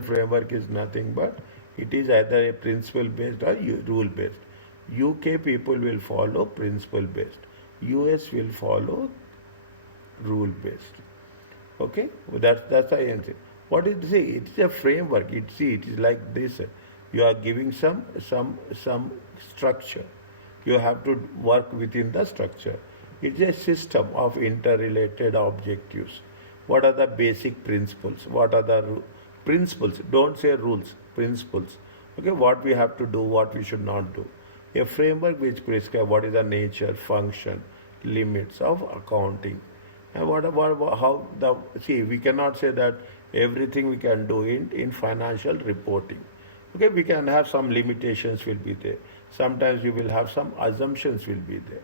framework is nothing but it is either a principle based or rule based. UK people will follow principle based. US will follow rule based. Okay, well, that's the answer. What is see? It's a framework. It is like this. You are giving some structure. You have to work within the structure. It's a system of interrelated objectives. What are the basic principles? What are the principles? Don't say rules. Principles. Okay, what we have to do, what we should not do. A framework which prescribes what is the nature, function, limits of accounting. And what about how the see? We cannot say that everything we can do in financial reporting. Okay, we can have some limitations will be there. Sometimes you will have some assumptions will be there.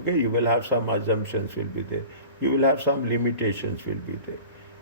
Okay, you will have some assumptions will be there. You will have some limitations will be there.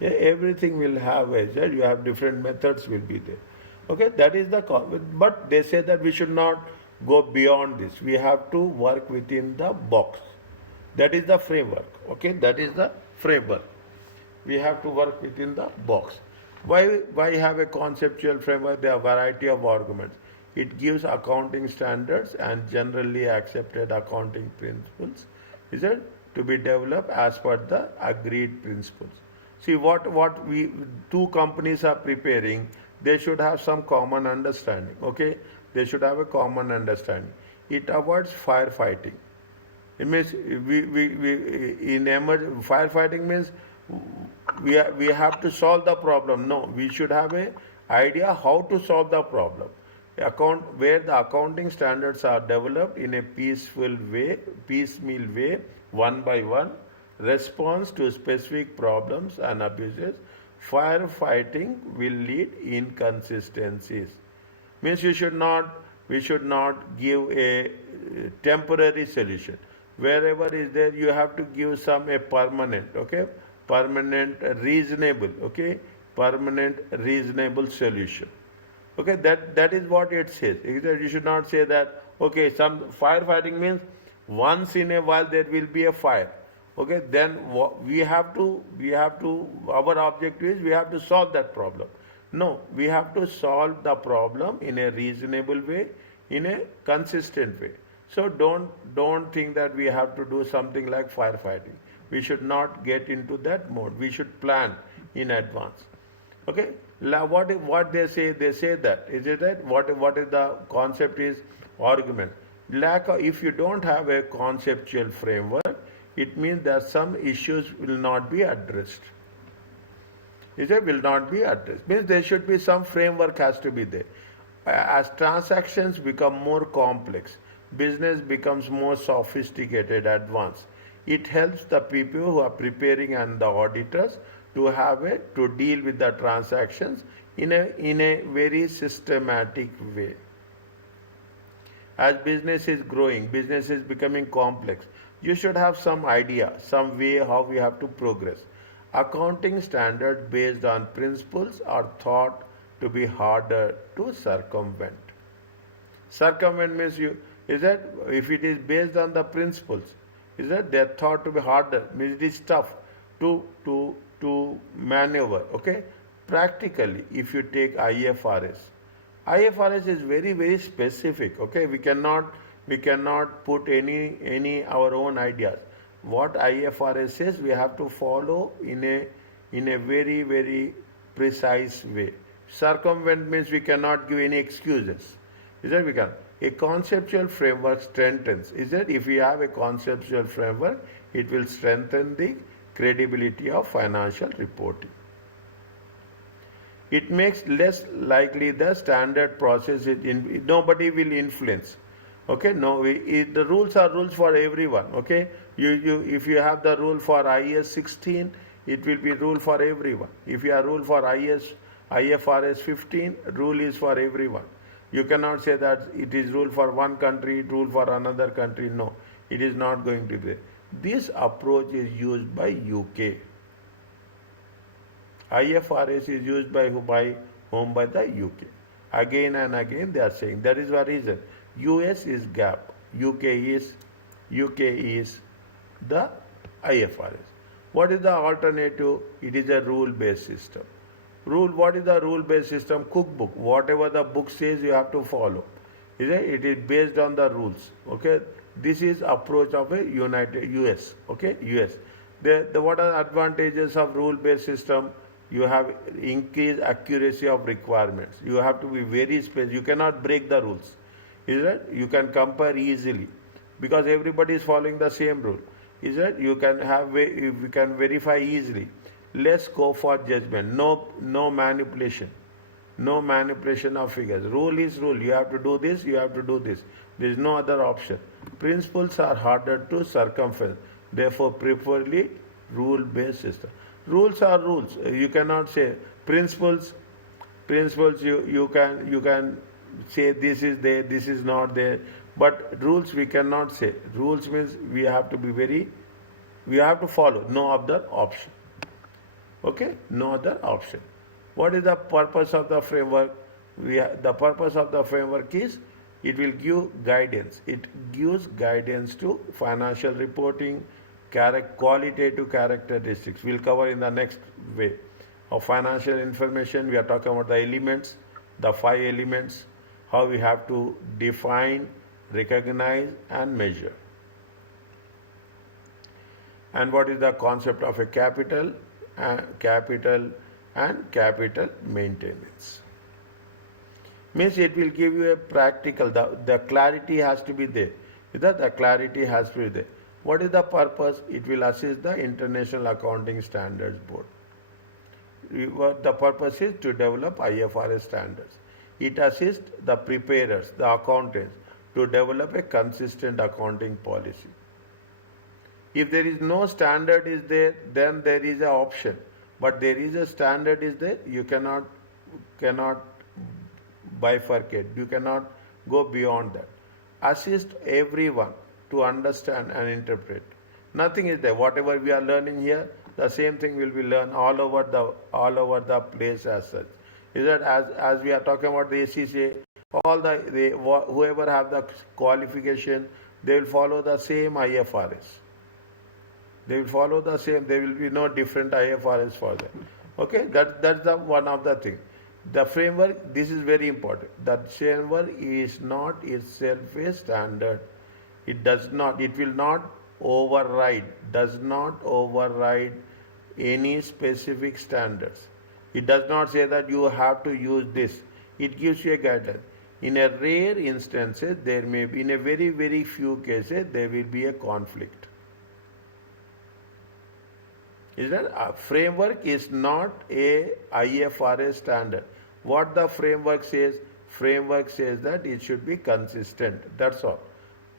Yeah, everything will have as that you have different methods will be there. Okay, that is the but they say that we should not go beyond this. We have to work within the box. That is the framework. Okay, that is the framework. We have to work within the box. Why have a conceptual framework? There are a variety of arguments. It gives accounting standards and generally accepted accounting principles, is it, to be developed as per the agreed principles. See what we two companies are preparing, they should have some common understanding. Okay, they should have a common understanding. It avoids firefighting. It means firefighting means we have to solve the problem. No, we should have a idea how to solve the problem. Where the accounting standards are developed in a piecemeal way, one by one, response to specific problems and abuses. Firefighting will lead inconsistencies. Means we should not give a temporary solution. Wherever is there, you have to give some a permanent, okay, permanent reasonable, okay, permanent reasonable solution. Okay, that is what it says. You should not say that okay, some firefighting means once in a while there will be a fire. Okay, then we have to our objective is we have to solve that problem. No, we have to solve the problem in a reasonable way, in a consistent way. So don't think that we have to do something like firefighting. We should not get into that mode. We should plan in advance. Okay, what they say that is it that what is the concept is argument. If you don't have a conceptual framework, it means that some issues will not be addressed. Is it will not be addressed? Means there should be some framework has to be there. As transactions become more complex, business becomes more sophisticated, advanced. It helps the people who are preparing and the auditors to deal with the transactions in a very systematic way. As business is growing, business is becoming complex, you should have some idea, some way how we have to progress. Accounting standards based on principles are thought to be harder to circumvent. Circumvent means is that if it is based on the principles, is that they are thought to be harder, means it is tough to maneuver. Okay, practically, if you take IFRS is very specific. Okay, we cannot put any our own ideas. What IFRS says, we have to follow in a very precise way. Circumvent means we cannot give any excuses. Is that we can? A conceptual framework strengthens. Is that if we have a conceptual framework, it will strengthen the credibility of financial reporting. It makes less likely the standard process nobody will influence. Okay, no, the rules are rules for everyone. Okay, if you have the rule for IS 16, it will be rule for everyone. If you have rule for IFRS 15, rule is for everyone. You cannot say that it is rule for one country, rule for another country. No, it is not going to be. This approach is used by UK. IFRS is used by the UK. Again and again they are saying that is the reason. US is GAAP, UK is the IFRS. What is the alternative? It is a rule-based system. Rule, what is the rule-based system? Cookbook. Whatever the book says, you have to follow. Is it? It is based on the rules. Okay. This is approach of a United US. Okay, US. What are the advantages of rule-based system? You have increased accuracy of requirements. You have to be very specific. You cannot break the rules. Is it? You can compare easily because everybody is following the same rule. Is it? You can verify easily. Less scope for judgment. No manipulation. No manipulation of figures. Rule is rule. You have to do this. You have to do this. There is no other option. Principles are harder to circumvent. Therefore, preferably rule-based system. Rules are rules. You cannot say principles. Principles. You can say this is there, this is not there. But rules we cannot say. Rules means we have to follow. No other option. Okay? No other option. What is the purpose of the framework? The purpose of the framework is it will give guidance. It gives guidance to financial reporting, qualitative characteristics. We'll cover in the next way. Of financial information, we are talking about the elements, the 5 elements, how we have to define, recognize, and measure. And what is the concept of a capital and capital maintenance? Means it will give you a practical, the clarity has to be there. The clarity has to be there. What is the purpose? It will assist the International Accounting Standards Board. The purpose is to develop IFRS standards. It assists the preparers, the accountants, to develop a consistent accounting policy. If there is no standard is there, then there is an option. But there is a standard is there, you cannot bifurcate. You cannot go beyond that. Assist everyone to understand and interpret. Nothing is there. Whatever we are learning here, the same thing will be learned all over the place as such. Is that as we are talking about the ACCA, whoever have the qualification, they will follow the same IFRS. They will follow the same. There will be no different IFRS for them. Okay, that's the one of the thing. The framework, this is very important. The framework is not itself a standard. It will not override any specific standards. It does not say that you have to use this. It gives you a guideline. In a rare instances, there may be, in a very, very few cases, there will be a conflict. Is that a framework is not a IFRS standard. What the framework says that it should be consistent. That's all.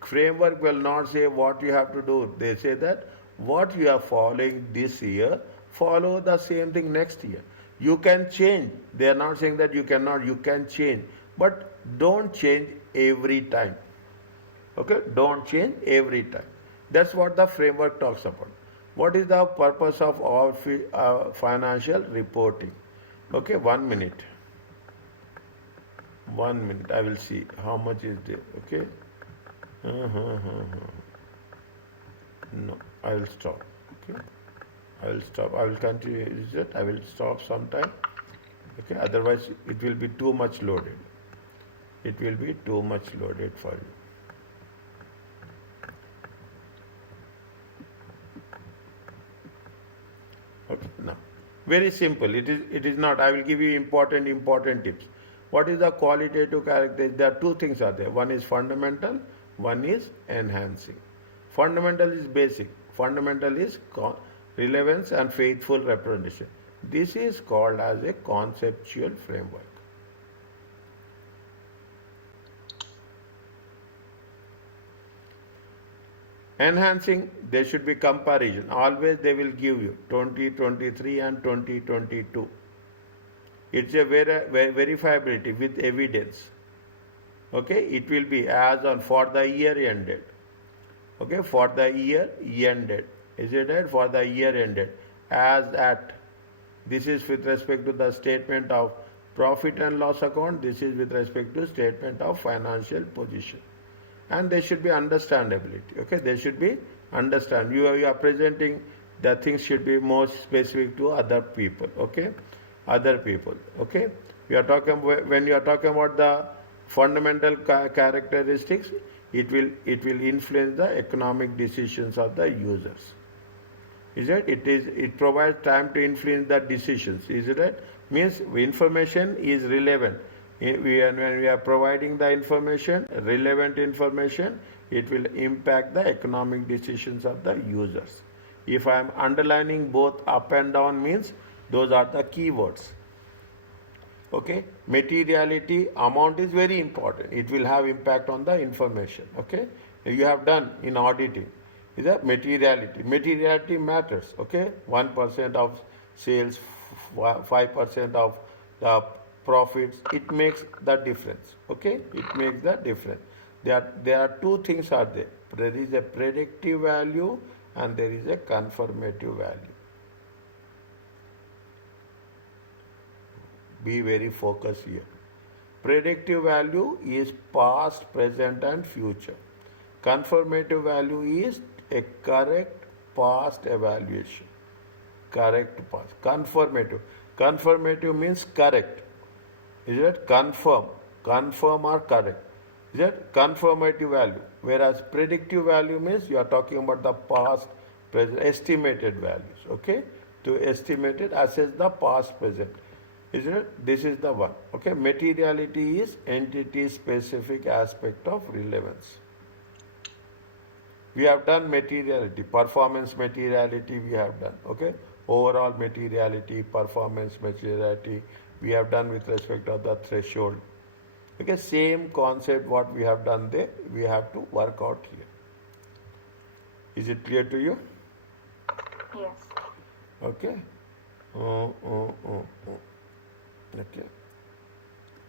Framework will not say what you have to do. They say that what you are following this year, follow the same thing next year. You can change. They are not saying that you cannot. You can change. But don't change every time. Okay? Don't change every time. That's what the framework talks about. What is the purpose of all financial reporting? Okay, 1 minute. 1 minute. I will see how much is there. Okay. No, I will stop. Okay. I will stop. I will continue. Is it? I will stop sometime. Okay. Otherwise, it will be too much loaded. It will be too much loaded for you. Okay. Now, very simple. It is not. I will give you important tips. What is the qualitative character? There are two things are there. One is fundamental. One is enhancing. Fundamental is basic. Fundamental is relevance and faithful representation. This is called as a conceptual framework. Enhancing, there should be comparison. Always they will give you 2023 and 2022. It's a verifiability with evidence. Okay, it will be as on for the year ended. Okay, for the year ended. Is it right? For the year ended. As at. This is with respect to the statement of profit and loss account. This is with respect to statement of financial position. And there should be understandability. Okay, there should be understand. You are presenting the things should be more specific to other people. Okay, other people. Okay, we are talking when you are talking about the fundamental characteristics, it will influence the economic decisions of the users. Is it? It provides time to influence the decisions. Is it right? Means information is relevant. When we are providing the information, relevant information, it will impact the economic decisions of the users. If I am underlining both up and down, means those are the keywords. Okay, materiality, amount is very important. It will have impact on the information. Okay, you have done in auditing is that materiality matters. Okay, 1% of sales, 5% of the profits, it makes the difference. Okay, it makes the difference. There are two things are there is a predictive value and there is a confirmative value. Be very focused here. Predictive value is past, present and future. Confirmative value is a correct past evaluation. Correct past. Confirmative means correct. Is it? Confirm or correct. Is it? Confirmative value. Whereas predictive value means you are talking about the past, present, estimated values. Okay? To estimate it, assess the past, present. Isn't it? This is the one. Okay, materiality is entity specific aspect of relevance. We have done materiality, performance materiality we have done. Okay, overall materiality, performance materiality we have done with respect of the threshold. Okay, same concept what we have done there, we have to work out here. Is it clear to you? Yes. Okay. Okay,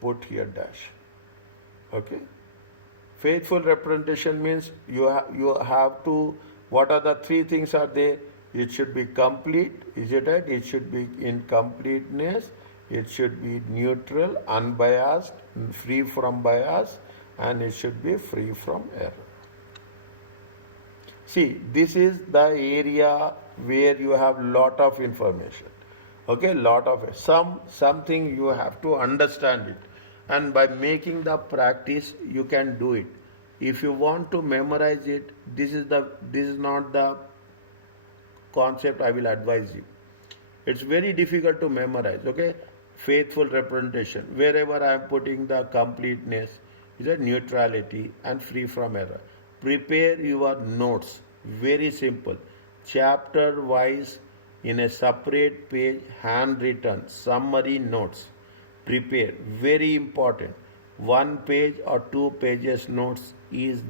put here dash. Okay, faithful representation means you have to, what are the three things are there? It should be complete, is it right? It should be in completeness, it should be neutral, unbiased, free from bias, and it should be free from error. See, this is the area where you have lot of information. Okay, lot of it. Something you have to understand it, and by making the practice you can do it. If you want to memorize it, this is not the concept I will advise you. It's very difficult to memorize. Okay, faithful representation. Wherever I am putting the completeness, is a neutrality and free from error. Prepare your notes. Very simple. Chapter wise in a separate page, handwritten summary notes. Prepare. Very important. 1 page or 2 pages notes is,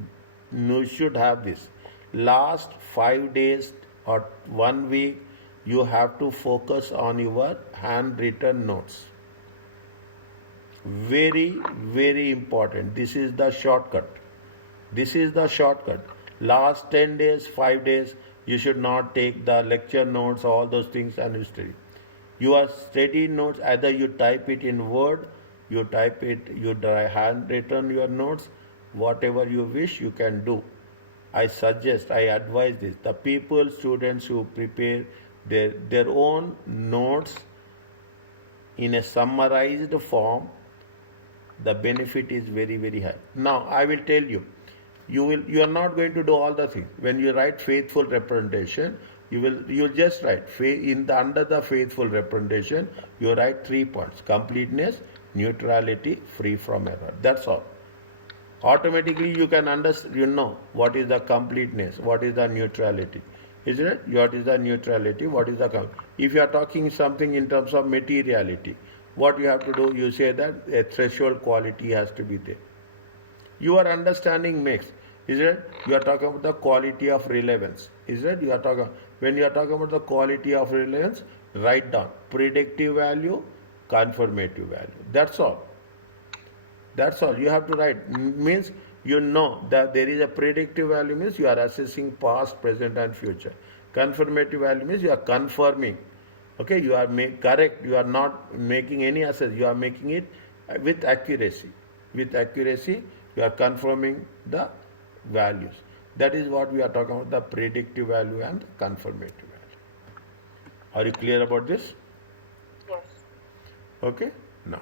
you should have this. Last 5 days or 1 week, you have to focus on your handwritten notes. Very, very important. This is the shortcut. This is the shortcut. Last 10 days, 5 days, you should not take the lecture notes, all those things and you study. Your study notes, either you type it in Word, you type it, you handwritten your notes, whatever you wish you can do. I suggest, I advise this. The people, students who prepare their own notes in a summarized form, the benefit is very, very high. Now, I will tell you, you are not going to do all the things. When you write faithful representation, you just write under the faithful representation, you write 3 points: completeness, neutrality, free from error. That's all. Automatically you can understand, what is the completeness, what is the neutrality. Isn't it? What is the neutrality, what is the if you are talking something in terms of materiality, what you have to do, you say that a threshold quality has to be there. Your understanding makes, is it? You are talking about the quality of relevance. Is it? When you are talking about the quality of relevance, write down predictive value, confirmative value. That's all. That's all. You have to write. Means that there is a predictive value, means you are assessing past, present and future. Confirmative value means you are confirming. Okay, you are correct. You are not making any assess. You are making it with accuracy. With accuracy, you are confirming the values. That is what we are talking about, the predictive value and the confirmative value. Are you clear about this? Yes. Okay, now.